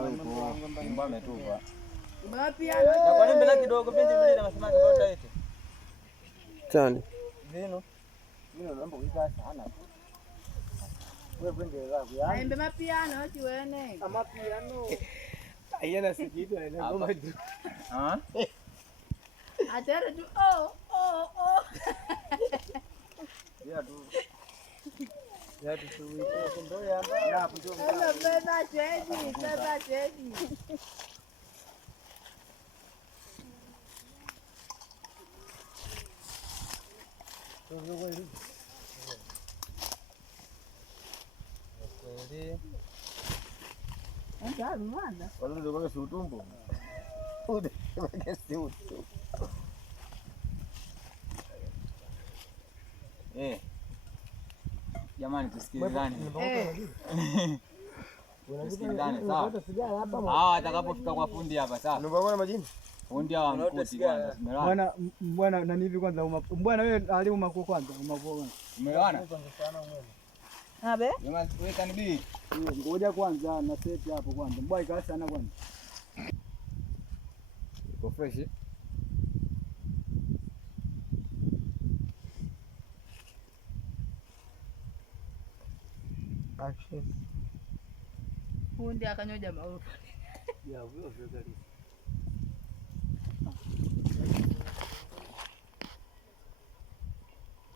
yupo. Simba ametupa. Na kwa nini mbele kidogo pindi vile nasema kwa taiti. Chani. Vino. Vino naomba kuikaa sana. Wewe pende zako ya. Aimbe mapiano chiwene. Mapiano. Ayana sikitu ana ngoma tu. Ah? Atera tu oh. Ya tu. Ya tu suwi ndo ya amba. Ya hapo ndio. Beba chedi. Ndio kweli. Kweli. Ndio mwana. Wala ndio kwa utumbo. Ode kwa utumbo. Jamani tusikilizane. Tusikilizane sawa. Atakapofika kwa fundi hapa sawa. Unaona majini? Fundi hawa mkuti kwanza. Bwana nani hivi kwanza bwana wewe alimu mako kwanza. Umeona? Abe? Wewe kanibii. Ngoja kwanza na set hapo kwanza. Mbwa ikawa sana kwanza. Iko fresh. Action. Fundi akanyoja maovu. Ya huyo vile.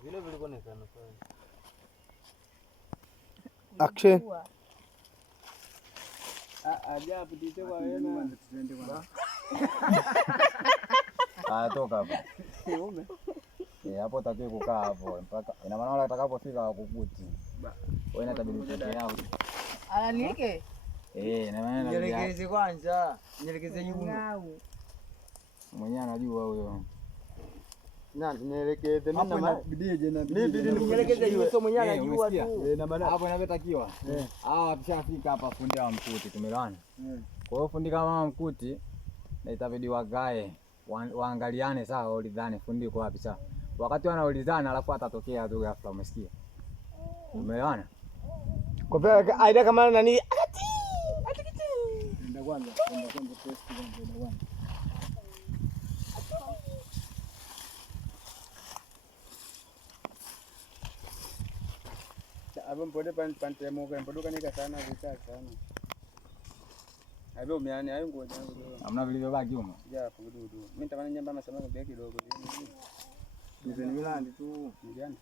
Vile vile kuonekana pale. Action. Ajabu tite kwa wewe. Toka hapo. Hapo takiwa kukaa hapo mpaka ina maana wale atakapofika wakukuti. Wewe inatabidi utoke yao. Alanike? Na maana Nielekeze kwanza. Nielekeze nyuma. Mwenyewe anajua huyo. Nani nielekeze mimi na bidije na mimi bidije nielekeze yule sio mwenyewe anajua tu. Na maana hapo inavyotakiwa. Hawa tushafika hapa fundi wa mkuti tumeelewana. Kwa hiyo fundi kama mkuti na itabidi wagae waangaliane sawa, ulidhani fundi uko wapi sawa. Wakati wanaulizana alafu atatokea tu ghafla, umesikia? Umeelewana? Kwa vile aida kama nani nenda kwanza test kwanza. Hapo mpode pante moga mpodoka nika sana vita sana. Hapo umeani hayo ngoja yangu leo. Hamna vilivyobaki huko. Ja kududu. Mimi nitamani nyamba masema kwa kidogo. Hizo ni milandi tu. Ngani?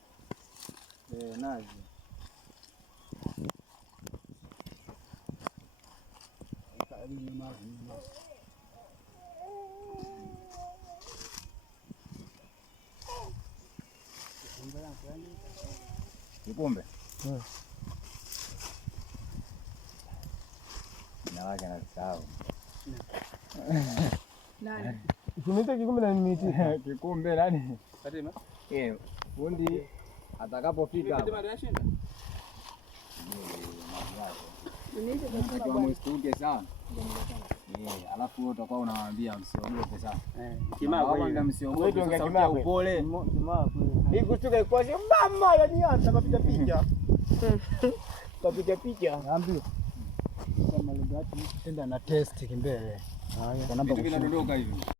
Nazi. Kikombe. Na wake na sawa. Nani? Tumita kikombe na miti. Kikombe nani? Fatima. Fundi atakapofika hapo. Kwa mstuke sana. Alafu wewe utakuwa unawaambia msiogope sana. Kama msiogope sasa upole. Nikustuka kwa sababu mama yanianza mapicha picha. Kapicha picha. Naambia. Kama lugati tenda na test kimbele. Kwa namba kinadondoka hivi.